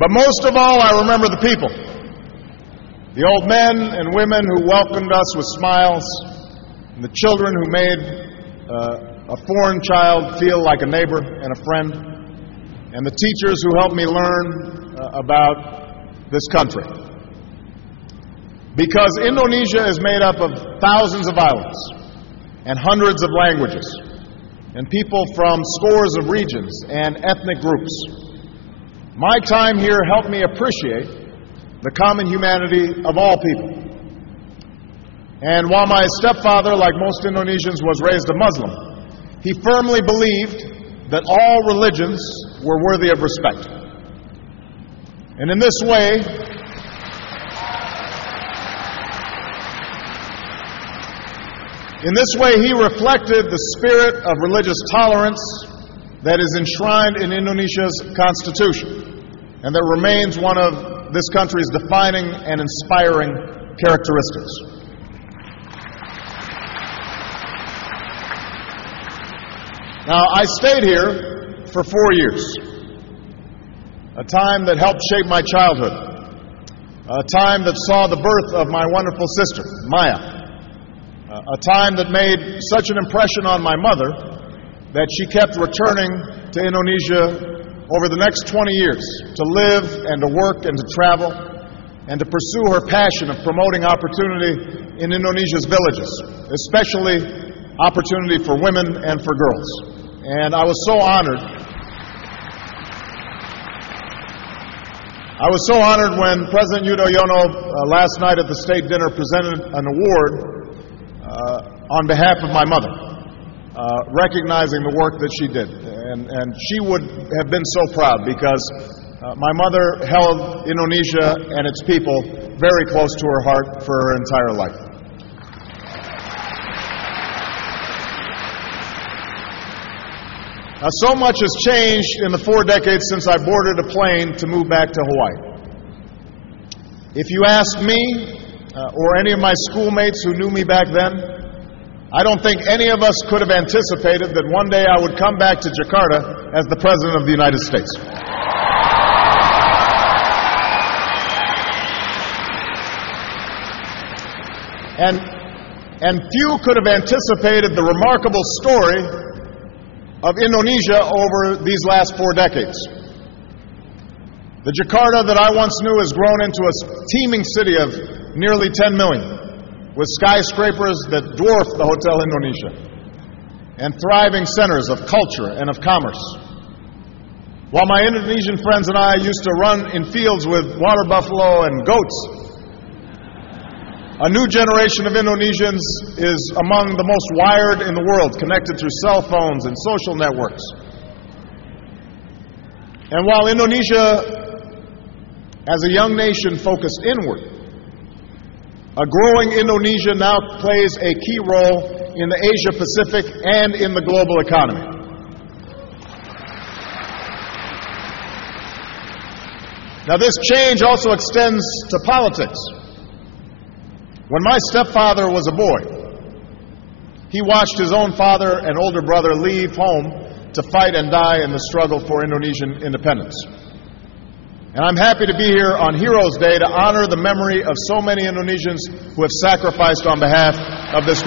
But most of all, I remember the people. The old men and women who welcomed us with smiles, and the children who made a foreign child feel like a neighbor and a friend, and the teachers who helped me learn about this country. Because Indonesia is made up of thousands of islands and hundreds of languages and people from scores of regions and ethnic groups. My time here helped me appreciate the common humanity of all people. And while my stepfather, like most Indonesians, was raised a Muslim, he firmly believed that all religions were worthy of respect. And in this way, he reflected the spirit of religious tolerance that is enshrined in Indonesia's constitution and that remains one of this country's defining and inspiring characteristics. Now, I stayed here for 4 years, a time that helped shape my childhood, a time that saw the birth of my wonderful sister, Maya, a time that made such an impression on my mother that she kept returning to Indonesia over the next 20 years to live and to work and to travel and to pursue her passion of promoting opportunity in Indonesia's villages, especially opportunity for women and for girls. And I was so honored. I was so honored when President Yudhoyono last night at the state dinner presented an award on behalf of my mother, recognizing the work that she did. And she would have been so proud because my mother held Indonesia and its people very close to her heart for her entire life. Now, so much has changed in the 4 decades since I boarded a plane to move back to Hawaii. If you ask me or any of my schoolmates who knew me back then, I don't think any of us could have anticipated that one day I would come back to Jakarta as the President of the United States. And few could have anticipated the remarkable story of Indonesia over these last 4 decades. The Jakarta that I once knew has grown into a teeming city of nearly 10 million, with skyscrapers that dwarf the Hotel Indonesia, and thriving centers of culture and of commerce. While my Indonesian friends and I used to run in fields with water buffalo and goats, a new generation of Indonesians is among the most wired in the world, connected through cell phones and social networks. And while Indonesia, as a young nation, focused inward, a growing Indonesia now plays a key role in the Asia-Pacific and in the global economy. Now, this change also extends to politics. When my stepfather was a boy, he watched his own father and older brother leave home to fight and die in the struggle for Indonesian independence. And I'm happy to be here on Heroes Day to honor the memory of so many Indonesians who have sacrificed on behalf of this